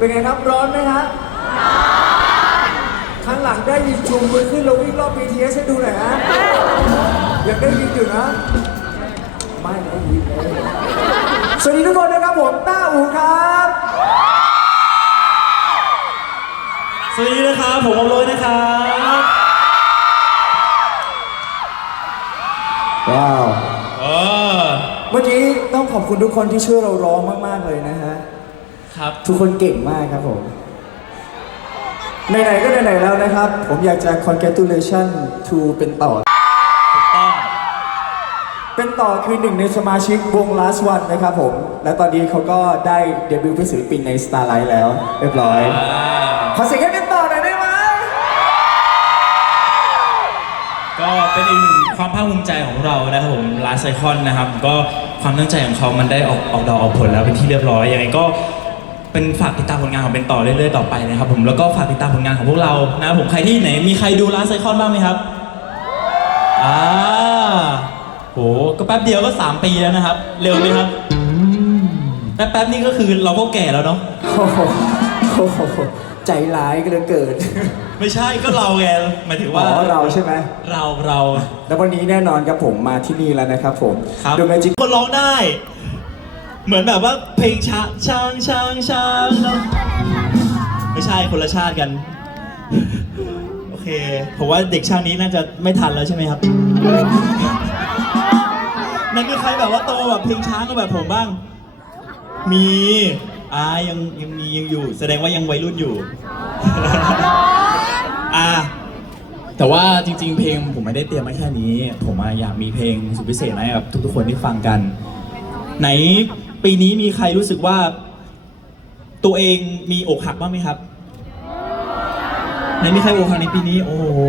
ดับด้วยเป็นไงครับร้อนไหมฮะข้างหลังได้ยินชุมมือขึ้นแล้ววิ่งรอบ BTS ให้ดูหน่อยฮะอยากได้ยินอยู่นะ ไม่ได้ยินเลยสวัสดีทุกคนนะครับผมต้าอูครับ สวัสดีนะครับ ผมอมโรยนะครับว้าว เออ เมื่อกี้ต้องขอบคุณทุกคนที่ช่วยเราร้องมาก ๆ เลยนะฮะ ครับ ทุกคนเก่งมากครับผมไหนๆก็ไหนๆแล้วนะครับ ผมอยากจะ congratulation to เป็นต่อ ถูกต้อง เป็นต่อคือหนึ่งในสมาชิกวง last one นะครับผม และตอนนี้เขาก็ได้เดบิวต์เป็นศิลปินใน Starlight แล้ว เรียบร้อย ขอเสียงให้เป็นต่อหน่อยได้ไหม ก็เป็นอีกหนึ่งความภาคภูมิใจของเรานะครับผมลาไซคอนนะครับ ก็ความตั้งใจของเขามันได้ออกออกดอกออกผลแล้วเป็นที่เรียบร้อยยังไงก็ เป็นฝากติดตามผลงานของเป็นต่อเรื่อยๆต่อไปนะครับผมแล้วก็ฝากติดตามผลงานของพวกเรานะครับผมใครที่ไหนมีใครดูลาไซคอนบ้างไหมครับอ่าโหก็แป๊บเดียวก็ 3 ปีแล้วนะครับ เร็วไหมครับแป๊บๆนี่ก็คือเราก็แก่แล้วเนาะโอ้โหโอ้โหใจร้ายกันเหลือเกินไม่ใช่ก็เราไงหมายถึงอ๋ว่าอเราใช่ไหม เราเรา แล้ววันนี้แน่นอนครับผมมาที่นี่แล้วนะครับผมครับดูแมจิกคนร้องได้ เหมือนแบบว่าเพลงช้าช้างช้างช้างเนอะไม่ใช่คนละชาติกัน โอเค ผมว่าเด็กช่างนี้น่าจะไม่ทันแล้วใช่ไหมครับนั่นคือใครแบบว่าโตแบบเพลงช้างก็แบบผมบ้าง มีอ่ายังยังมียังอยู่ แสดงว่ายังวัยรุ่นอยู่อ่าแต่ว่าจริง ๆ เพลงผมไม่ได้เตรียมมาแค่นี้ ผมอะอยากมีเพลงสุดพิเศษให้กับทุกๆคนที่ฟังกัน ไหน ปีนี้มีใครรู้สึกว่า ตัวเองมีอกหักบ้างไหมครับไหนมีใครอกหักในปีนี้ โอ้โห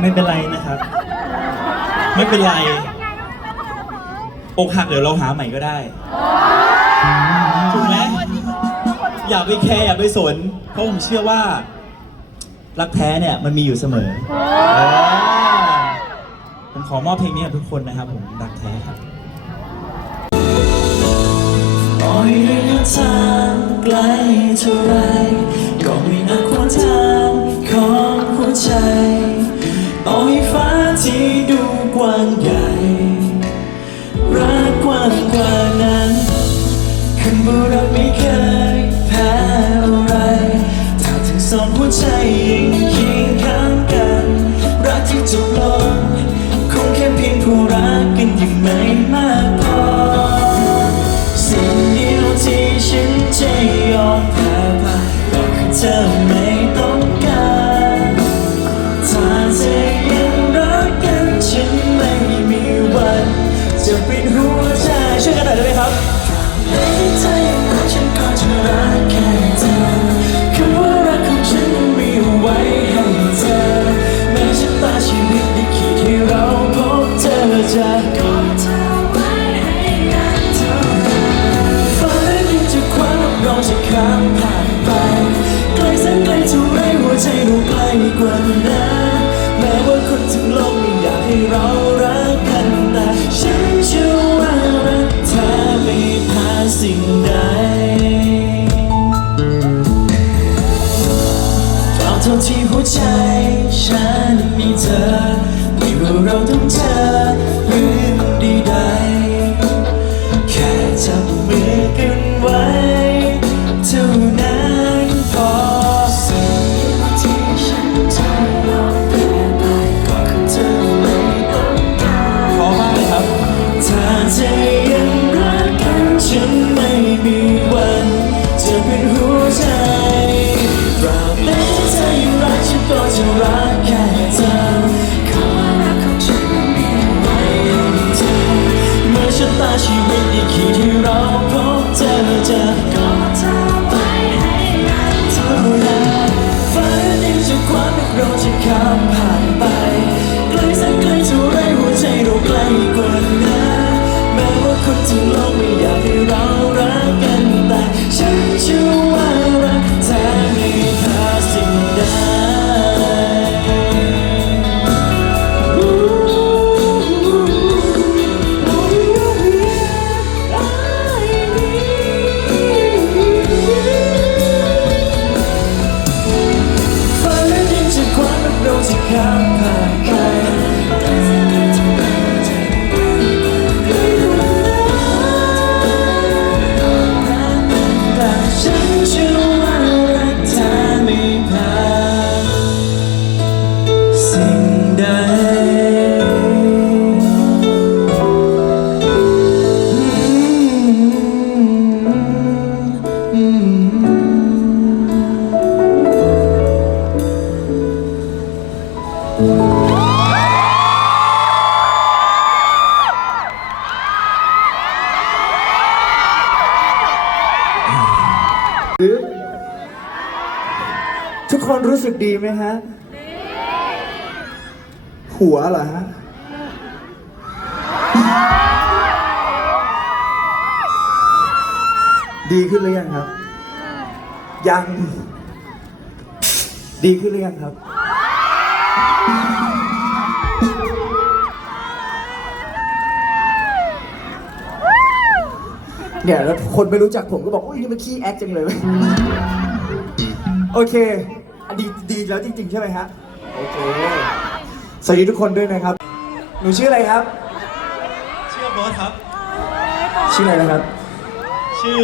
ไม่เป็นไรนะครับ ไม่เป็นไร อกหักเดี๋ยวเราหาใหม่ก็ได้ถูกไหมอย่าไปแคร์อย่าไปสน เพราะผมเชื่อว่า รักแท้เนี่ยมันมีอยู่เสมอเออผมขอมอบเพลงนี้ให้ทุกคนนะครับผมรักแท้ครับ ปล่อยระยะทางไกลเท่าไร ก็ไม่อาจขวางทางของหัวใจต่อยฟ้าที่ด ไหมฮะหัวเหรอฮะดีขึ้นหรือยังครับ ยัง ดีขึ้นหรือยังครับ เนี่ยแล้วคนไม่รู้จักผมก็บอกโอ้ยนี่มันขี้แอคจังเลย โอเค ดีดีแล้วจริง ๆ ใช่ไหมฮะโอเคสวัสดีทุกคนด้วยนะครับ หนูชื่ออะไรครับ ชื่อออฟโรดครับ ชื่ออะไรนะครับ ชื่อ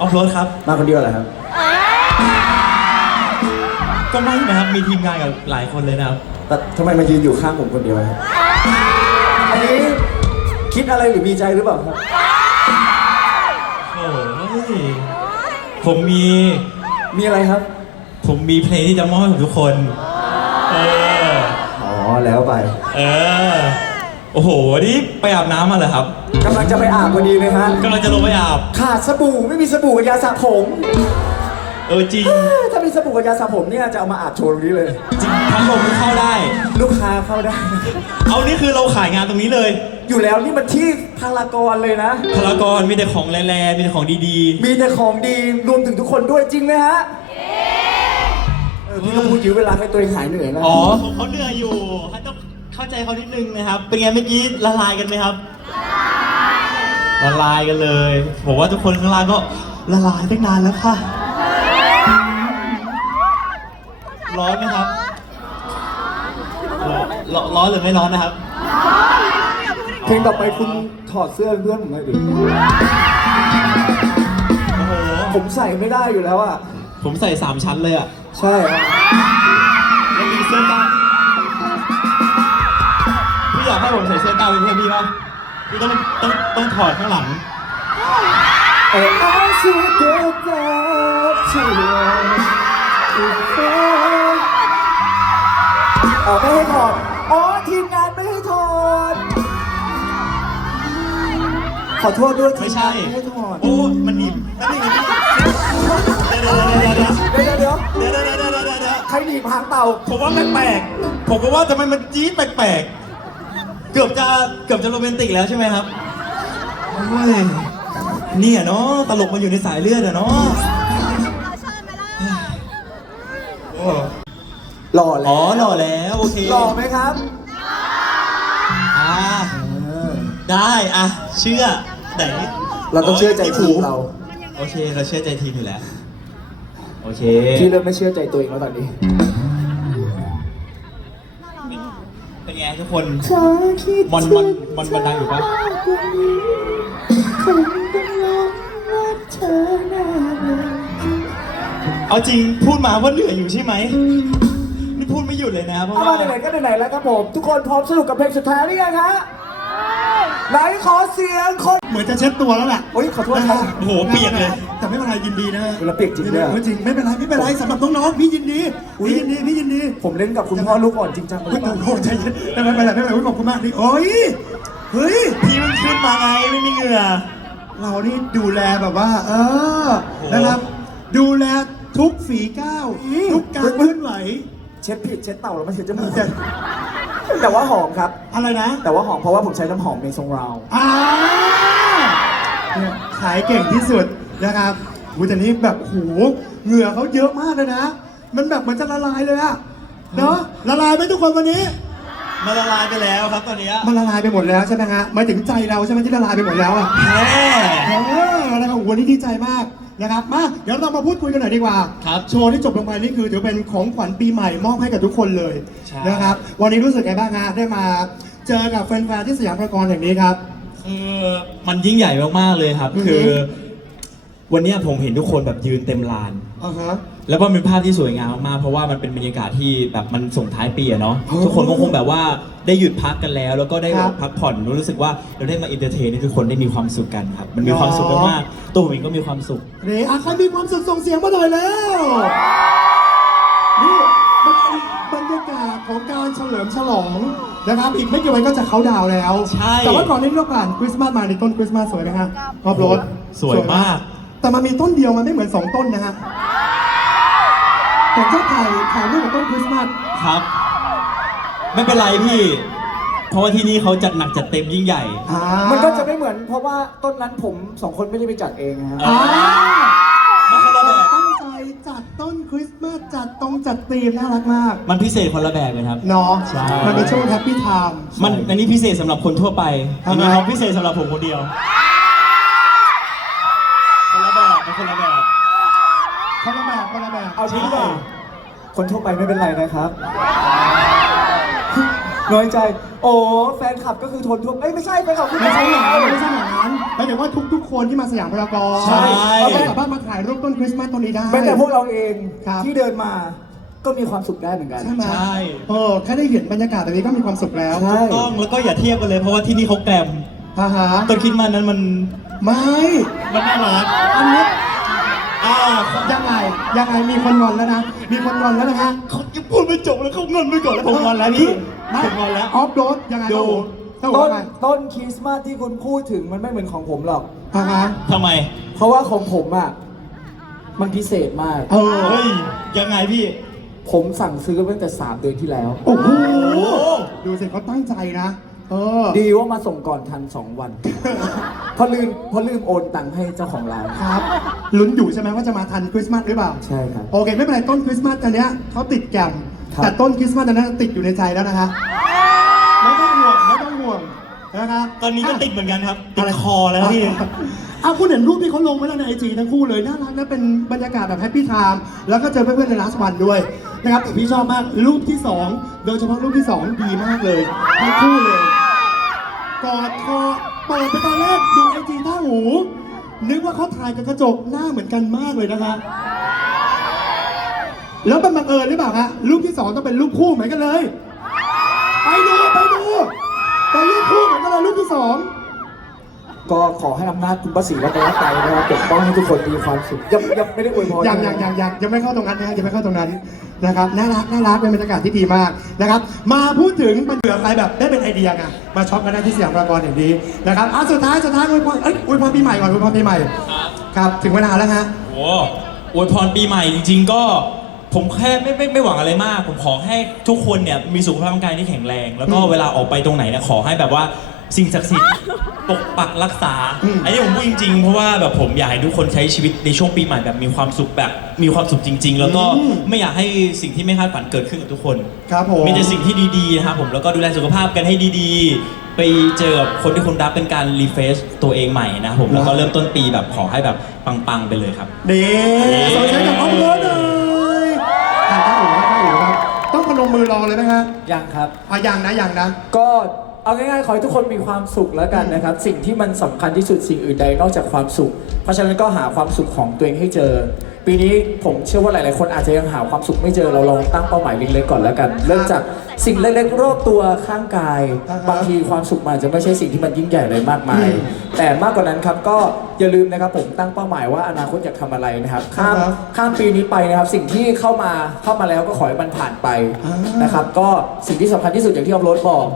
ออฟโรดครับ มาคนเดียวเหรอครับ ก็ไม่นะครับ มีทีมงานกับหลายคนเลยนะครับ แต่ทำไมมายืนอยู่ข้างผมคนเดียวครับอันนี้คิดอะไรหรือมีใจหรือเปล่าครับ โอ้ยผมมี มีอะไรครับ ผมมีเพลงที่จะมอบให้กับทุกคน เออ อ๋อแล้วไปเออ โอ้โห นี่ไปอาบน้ำมาเหรอครับกำลังจะไปอาบพอดีเลยฮะกำลังจะลงไปอาบ ขาดสบู่ไม่มีสบู่กับยาสระผมเออจริงถ้ามีสบู่กับยาสระผมเนี่ยจะเอามาอาบโชว์ตรงนี้เลย จริงพัดลมนี่เข้าได้ ลูกค้าเข้าได้ เอานี่คือเราขายงานตรงนี้เลยอยู่แล้วนี่มันที่พารากอนเลยนะ พารากอนมีแต่ของแรงๆมีแต่ของดีมีแต่ของดีรวมถึงทุกคนด้วยจริงไหมฮะเออ พี่ก็พูดยื้อเวลาให้ตัวเองหายเหนื่อยนะๆอ๋อเขาเขาเหนื่อยอยู่ให้ต้องเข้าใจเขานิดนึงนะครับ เป็นไงเมื่อกี้ละลายกันไหมครับละลายกันเลยผมว่าทุกคนข้างล่างก็ละลายตั้งนานแล้วค่ะ ร้อนไหมครับร้อนร้อนหรือไม่ร้อนนะครับเพลงต่อไปคุณถอดเสื้อเพื่อนผมหน่อยดิโอ้โหผมใส่ไม่ได้อยู่แล้วอะผมใส่สามชั้นเลยอะ ใช่ครับแล้วมีเสื้อกล้ามพี่อยากให้ผมใส่เสื้อกล้ามเป็นเพื่อนพี่ป่ะพี่ต้องต้องต้องถอดข้างหลังเออ I see the dark to อ๋อไม่ให้ถอดอ๋อทีมงานไม่ให้ถอด ขอโทษด้วยทีไม่มงาใช่ นไม่ให้ถอดโอ้ มันหนีบนั่นเองนะพี่เดี๋ยวเดี๋ยวเดี๋ยวเดี๋ยวเดี๋ยวเดี๋ยว เดี๋ยวเดี๋ยวเดี๋ยวเดี๋ยวเดี๋ยวใครหนีบหางเต่า ผมว่าแปลกๆผมก็ว่าทำไมมันจี๊ดแปลกๆ เกือบจะเกือบจะโรแมนติกแล้วใช่ไหมครับโอ้ยเนี่ยเนาะตลกมาอยู่ในสายเลือดอะเนาะโอ้หล่อแล้วอ๋อหล่อแล้วโอเคหล่อไหมครับอ่าได้อะเชื่อไหนเราต้องเชื่อใจทีมเรา โอเค เราเชื่อใจทีมอยู่แล้ว โอเคพี่เริ่มไม่เชื่อใจตัวเองแล้วตอนนี้ เป็นไงทุกคนมันมันมันมันดังอยู่ปะเอาจริงพูดมาว่าเหนื่อยอยู่ใช่ไหมนี่พูดไม่หยุดเลยนะเพราะเอาว่ามาไหนๆก็ไหนๆแล้วครับผม ทุกคนพร้อมสนุกกับเพลงสุดท้ายหรือยังฮะ ไหนขอเสียงคนเหมือนจะเช็ดตัวแล้วแหละโอ้ยขอโทษครับโอ้โหเปียกเลย แต่ไม่เป็นไรยินดีนะฮะเวลาเปียกจริงด้วยอะ จริงไม่เป็นไรไม่เป็นไรสำหรับน้องๆพี่ยินดีอุ๊ยพี่ยินดีพี่ยินดีผมเล่นกับคุณพ่อลูกอ่อนจริงจังเลไม่ยต้องโทษใจเย็นไม่เป็นไรไม่เป็นไรไม่เป็นไรขอบคุณมากนี่โอ้ยเฮ้ย พี่มันขึ้นมาไงไม่มีเหงื่อ เรานี่ดูแลแบบว่า เออโอ้โหนะครับ ดูแลทุกฝีก้าวทุกการเคลื่อนไหว เช็ดผิดเช็ดเต่าแล้วมันเช็ดจมูก แต่ว่าหอมครับ อะไรนะแต่ว่าหอมเพราะว่าผมใช้น้ำหอมเมซงราวอ่าเนี่ยขายเก่งที่สุดนะครับหูแต่นี้แบบโหเหงื่อเขาเยอะมากเลยนะ มันแบบเหมันจะละลายเลยอะเนาะละลายไหมทุกคนวันนี้ มันละลายไปแล้วครับตอนเนี้ยมันละลายไปหมดแล้วใช่ไหมฮะหมายถึงใจเราใช่ไหมที่ละลายไปหมดแล้วอะแม่เออนะครับวันนี้ดีใจมาก นะครับมาเดี๋ยวเรามาพูดคุยกันหน่อยดีกว่าครับโชว์ที่จบลงไปนี่คือถือเป็นของขวัญปีใหม่มอบให้กับทุกคนเลยใช่ นะครับวันนี้รู้สึกไงบ้างฮะได้มาเจอกับแฟนๆที่สยามพารากอนอย่างนี้ครับ คือมันยิ่งใหญ่มากๆเลยครับ อือฮึคือ วันเนี้ยผมเห็นทุกคนแบบยืนเต็มลาน อ่าฮะ แล้วก็เป็นภาพที่สวยงามมากๆเพราะว่ามันเป็นบรรยากาศที่แบบมันส่งท้ายปีอะเนาะโอ้ทุกคนก็คงแบบว่าได้หยุดพักกันแล้ว แล้วก็ได้ครับพักผ่อนรู้สึกว่าเราได้มาอินเตอร์เทนให้ทุกคนได้มีความสุขกันครับมันมีความสุขเนาะมากๆตัวผมเองก็มีความสุขนี่อะใครมีความสุขส่งเสียงมาหน่อยแล้วนี่มันเป็นบรรยากาศของการเฉลิมฉลองนะครับ อีกไม่กี่วันก็จะเขาน์ดาวน์แล้ว ใช่แต่ว่าก่อนนี้เราผ่านคริสต์มาสมาในต้นคริสต์มาสสวยไหมฮะรอบรถสวยมาก แต่มันมีต้นเดียวมันไม่เหมือนสองต้นนะฮะผมชอบถ่ายถ่ายรูปกับต้นคริสต์มาสครับ ไม่เป็นไรพี่ เพราะว่าที่นี่เขาจัดหนักจัดเต็มยิ่งใหญ่ อ่ามันก็จะไม่เหมือนเพราะว่าต้นนั้นผมสองคนไม่ได้ไปจัดเองนะฮะ อ่ามันคนละแบบ ตั้งใจจัดต้นคริสต์มาสจัดตรงจัดธีมน่ารักมากมันพิเศษคนละแบบเลยครับ เนาะใช่ มันเป็นช่วงแฮปปี้ไทม์ มันอันนี้พิเศษสำหรับคนทั่วไปทำไมอันนี้เขาพิเศษสำหรับผมคนเดียวค เอาทีดีกว่าคนทั่วไปไม่เป็นไรนะครับ น้อยใจ โอ้แฟนคลับก็คือทนทั่วเอ้ยไม่ใช่แฟนคลับคือไม่ใช่ทอย่างนนั้นทั่วไม่ใช่อย่างนั้นหมายถึงว่าทุกๆ คนที่มาสยามพารากอนใช่เราก็สามารถมาถ่ายรูปต้นคริสต์มาสต้นนี้ได้ แม้แต่พวกเราเองครับ ที่เดินมาก็มีความสุขได้เหมือนกัน ใช่ไหมใช่ เออแค่ได้เห็นบรรยากาศแบบนี้ก็มีความสุขแล้วใช่ ต้องแล้วก็อย่าเทียบกันเลยเพราะว่าที่นี่เขาแกรมฮ่าฮะต้นคิดมันนั้นมันไม่ มันน่ารักอันนี้ อ่ายังไงยังไงมีคนงอนแล้วนะ มีคนงอนแล้วนะฮะเขายังพูดไม่จบแล้วเขาเงินไปก่อนแล้วผมงอนแล้วพี่ผมงอนแล้วออฟโรดยังไงดูต้องต้ว่านไงต้นคริสต์มาสที่คุณพูดถึงมันไม่เหมือนของผมหรอกฮ่าฮะทำไม เพราะว่าของผมอะมันพิเศษมาก เออเฮ้ยยังไงพี่ ผมสั่งซื้อตั้งแต่3เดือนที่แล้ว โอ้โหดูสิเขาตั้งใจนะ เออ ดีว่ามาส่งก่อนทัน2วัน เพราะลืมเพราะลืมโอนตังค์ให้เจ้าของร้าน ครับลุ้นอยู่ใช่ไหมว่าจะมาทันคริสต์มาสหรือเปล่าใช่ครับโอเค ไม่เป็นไรต้นคริสต์มาสอันเนี้ยเขาติดแกรมครับ แต่ต้นคริสต์มาสอันนั้นติดอยู่ในใจแล้วนะคะไม่ต้องห่วงไม่ต้องห่วงนะครับตอนนี้ก็ติดเหมือนกันครับ ติดคอแล้วพี่เอาคุณเห็นรูปที่เขาลงไว้แล้วในไอจีทั้งคู่เลยน่ารักนะเป็นบรรยากาศแบบแฮปปี้ไทม์แล้วก็เจอเพื่อนๆในลาสวันด้วยนะครับแต่พี่ชอบมากรูปที่สองโดยเฉพาะรูปที่สองดีมากเลยทั้งคู่เลย กอดคอเปิดไปตอนแรกดูไอจีท่าหู นึกว่าเขาถ่ายกับกระจกหน้าเหมือนกันมากเลยนะคะ แล้วมันบังเอิญหรือเปล่าฮะรูปที่สองต้องเป็นรูปคู่เหมือนกันเลย ไปดูไปดูเป็นรูปคู่เหมือนกันเลยรูปที่สอง ก็ขอให้อำนาจคุณพระศรีรัตนตรัยนะครับปกป้องให้ทุกคนมีความสุขยังยังไม่ได้อวยพรยังยังยังยังยังไม่เข้าตรงนั้นนะฮะยังไม่เข้าตรงนั้นนะครับน่ารักน่ารักเป็นบรรยากาศที่ดีมากนะครับ มาพูดถึงมันเบื่อใครแบบได้เป็นไอเดียไงมาช็อปกันได้ที่สยามพารากอนอย่างนี้นะครับอะสุดท้ายสุดท้ายอวยพรเอ้ยอวยพรปีใหม่ก่อนอวยพรปีใหม่ครับถึงเวลาแล้วฮะโอ้อวยพรปีใหม่จริง ๆ ก็ผมแค่ไม่ไม่ไม่หวังอะไรมาก ผมขอให้ทุกคนเนี่ยมีสุขภาพร่างกายที่แข็งแรง แล้วก็อืมเวลาออกไปตรงไหนเนี่ยขอให้แบบว่า สิ่งศักดิ์สิทธิ์ปกปักรักษาอืมอันนี้ผมพูดจริงๆ เพราะว่าแบบผมอยากให้ทุกคนใช้ชีวิตในช่วงปีใหม่แบบมีความสุขแบบมีความสุขจริง ๆ แล้วก็ไม่อยากให้สิ่งที่ไม่คาดฝันเกิดขึ้นกับทุกคนครับผมมีแต่สิ่งที่ดีๆนะครับผมแล้วก็ดูแลสุขภาพกันให้ดีๆ ไปเจอกับคนที่คุณรักเป็นการรีเฟซตัวเองใหม่นะครับผมแล้วก็เริ่มต้นปีแบบขอให้แบบปังๆไปเลยครับเด้สนใจกับออฟโรดเลยอะตั้งอู่ครับตั้งอู่ครับต้องพนมมือรอเลยนะฮะยังครับอะยังนะยังนะก็ เอาง่ายๆขอให้ทุกคนมีความสุขแล้วกันนะครับ สิ่งที่มันสำคัญที่สุดสิ่งอื่นใดนอกจากความสุข เพราะฉะนั้นก็หาความสุขของตัวเองให้เจอ ปีนี้ผมเชื่อว่าหลายๆ คนอาจจะยังหาความสุขไม่เจอเราลองตั้งเป้าหมายเล็กๆก่อนแล้วกัน เริ่มจากสิ่งเล็กๆรอบตัวข้างกาย อ่าฮะ บางทีความสุขมันอาจจะไม่ใช่สิ่งที่มันยิ่งใหญ่เลยมากมายอืมแต่มากกว่านั้นครับก็อย่าลืมนะครับผมตั้งเป้าหมายว่าอนาคตอยากทำอะไรนะครับข้ามอ่าฮะข้ามปีนี้ไปนะครับ สิ่งที่เข้ามาเข้ามาแล้วก็ขอให้มันผ่านไปอ่านนะครับ ก็สิ่งที่สำคัญที่สุดอย่างที่ออฟโรดบอก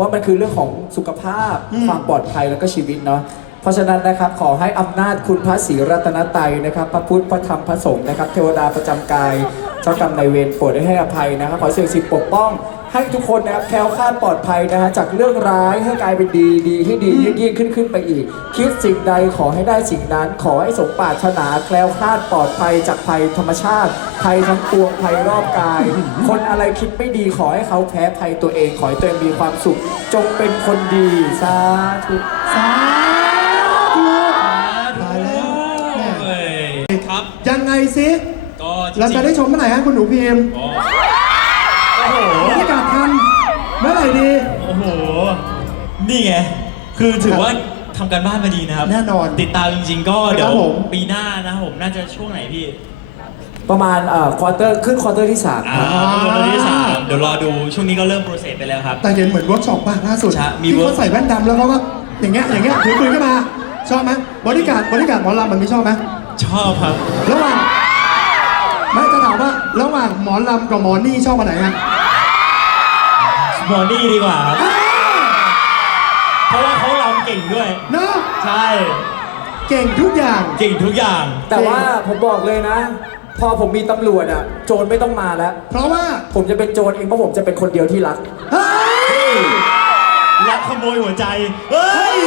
ว่ามันคือเรื่องของสุขภาพอืมความปลอดภัยแล้วก็ชีวิตเนาะ เพราะฉะนั้นนะครับขอให้อำนาจคุณพระศรีรัตนตรัยนะครับ พระพุทธพระธรรมพระสงฆ์นะครับ เทวดาประจำกาย เจ้ากรรมนายเวรโปรดให้อภัยนะครับ ขอเสียงสิทธิ์ปกป้อง ให้ทุกคนนะครับแคล้วคลาดปลอดภัยนะฮะจากเรื่องร้ายให้กลายเป็นดีดีให้ดียิ่งยิ่งขึ้นขึ้นไปอีก คิดสิ่งใดขอให้ได้สิ่งนั้น ขอให้สมปรารถนาแคล้วคลาดปลอดภัยจากภัยธรรมชาติภัยทั้งปวงภัยรอบกาย คนอะไรคิดไม่ดีขอให้เขาแพ้ภัยตัวเอง ขอให้ตัวเองมีความสุข จงเป็นคนดีสาธุสาธุ ยังไงซิก็จริงๆเราจะได้ชมเมื่อไหร่ฮะคุณหนูพิมพ์อ๋อโอ้โหที่กาศทันเมื่อไหร่ดี โอ้โห นี่ไง คือถือว่าทำการบ้านมาดีนะครับ แน่นอน ติดตามจริง ๆ ก็เดี๋ยวครับผมปีหน้านะครับผมน่าจะช่วงไหนพี่ ประมาณเอ่อควอเตอร์ขึ้นควอเตอร์ที่สามอ่าครับเดือนที่สามเดี๋ยวรอดูช่วงนี้ก็เริ่มโปรเซสไปแล้วครับ แต่เห็นเหมือนเวิร์กช็อปป่ะล่าสุดใช่มีที่ work เขาใส่แว่นดำแล้วเขาก็อย่างเงี้ยอย่างเงี้ยถือปืนขึ้นมาชอบไหมบริการบริการหมอลำมันไม่ชอบไหม ชอบครับ ระหว่างไม่จะถามว่าระหว่างหมอลำกับหมอนี่ชอบอันไหนฮะบอดี้ดีกว่าครับเพราะว่าเขาลำเก่งด้วย เนาะใช่ เก่งทุกอย่าง เก่งทุกอย่าง แต่ว่าผมบอกเลยนะ พอผมมีตำรวจอะ โจรไม่ต้องมาแล้ว เพราะว่าผมจะเป็นโจรเองเพราะผมจะเป็นคนเดียวที่รัก เฮ้ยรักขโมยหัวใจ เฮ้ย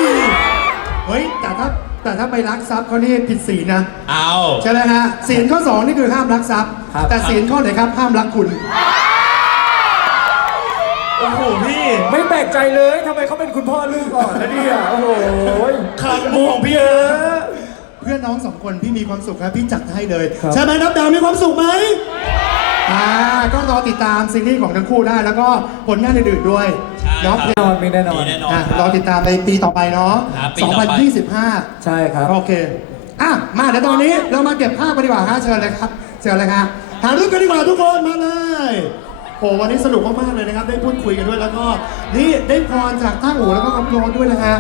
เฮ้ยแต่ถ้า แต่ถ้าไปรักทรัพย์เขานี่ผิดศีลนะเอา ใช่ไหมฮะศีลข้อสองนี่คือห้ามรักทรัพย์ ครับ แต่ศีลข้อไหนครับห้ามรักคุณ โอ้โหพี่ไม่แปลกใจเลยทำไมเขาเป็นคุณพ่อลูกก่อนนะเนี่ยโอ้โหขังมุกของพี่เออเพื่อนน้องสองคนพี่มีความสุขครับพี่จัดให้เลยครับใช่ไหมนับดาวมีความสุขไหมอ่าก็รอติดตามซีรีส์ของทั้งคู่ได้แล้วก็ผลงานอื่นๆด้วย ใช่เนาะครับแน่นอนมีแน่นอน มีแน่นอนอะคบรอติดตามในปีต่อไปเนาะ ครับปีต่อไป 2025 ใช่ครับ โอเค อะ มาเดี๋ยวตอนนี้เรามาเก็บภาพกันดีกว่าฮะเชิญเลยครับ เชิญเลยครับถ่ายรูปกันดีกว่าทุกคนมาเลยโอ้วันนี้สนุกมากๆเลยนะครับ ได้พูดคุยกันด้วยแล้วก็ นี่ได้พรจากท่าอู่แล้วก็อัพโหลดด้วยนะฮะ